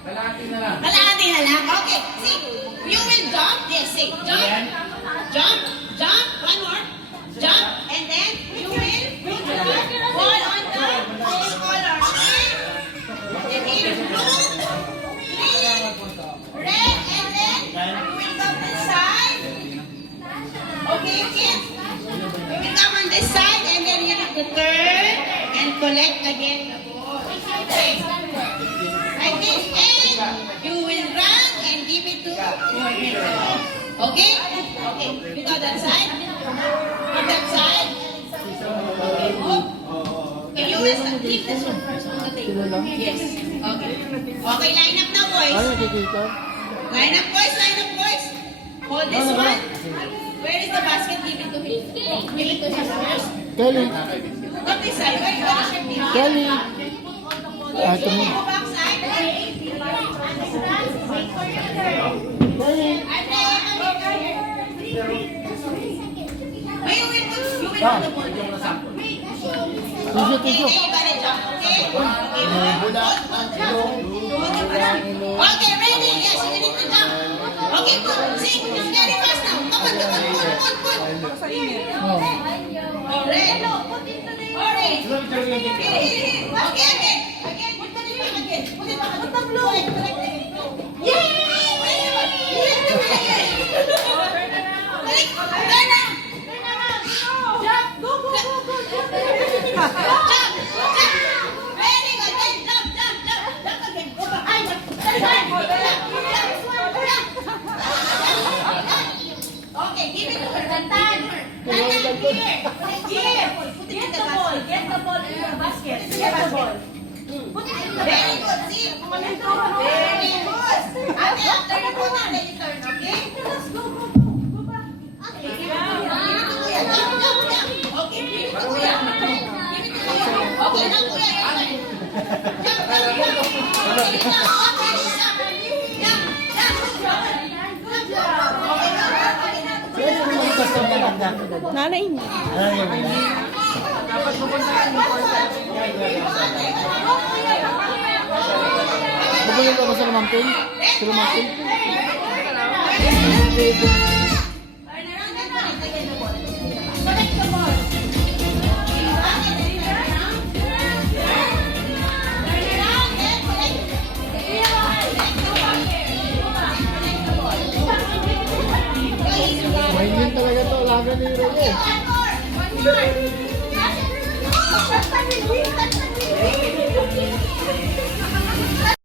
Kalahati na lang. Kalahati na lang. Okay. See, you will jump. Yes, say, jump. Jump. Jump. One more. Jump. And then, you will fall on the face color. Okay? You will blue, green, red, and then you will come this side. Okay, kids? You will come on this side, and then you have to turn and collect again the ball. Okay. Like this, and you will run and give it to your principal. Okay? Okay. You go that side. On that side. Okay, move. Okay, you will leave this one first on the table. Yes. Okay. Okay, line up now, boys. Line up, boys. Line up, boys. Hold this one. Where is the basket? Give it to him. Give it to him first. Kelly. Come this side. Where is your team? Kelly. Okay, go back side. Ay, you will put the ball there. Okay, then you gotta jump. Okay? Okay, ready? Yes, you need to jump. Okay, good. Sing. Very fast now. Come on, come on. Pull. Orange. Orange. Okay, again. Again. Put it back again. Put it back again. Put the blue. Yay! Turn around. Jump. Go. Jump. Very good. Then jump. Jump again. Go back. Ay, okay, give it to her. Tantan here. Get the ball. Get the ball in your basket. Get the ball. Very good. See? Very good. After you put it, then you turn. Okay? Go back. Okay, give it to Kuya. Jump. Okay, give it to Kuya. Give it to Kuya. Okay, now Kuya, your turn. Jump. Okay, Nanay niya. Bubulong ka ba sa lumampin? Sa lumampin? Collect the ball. Mainin talaga to. Laga ni Rene. One more.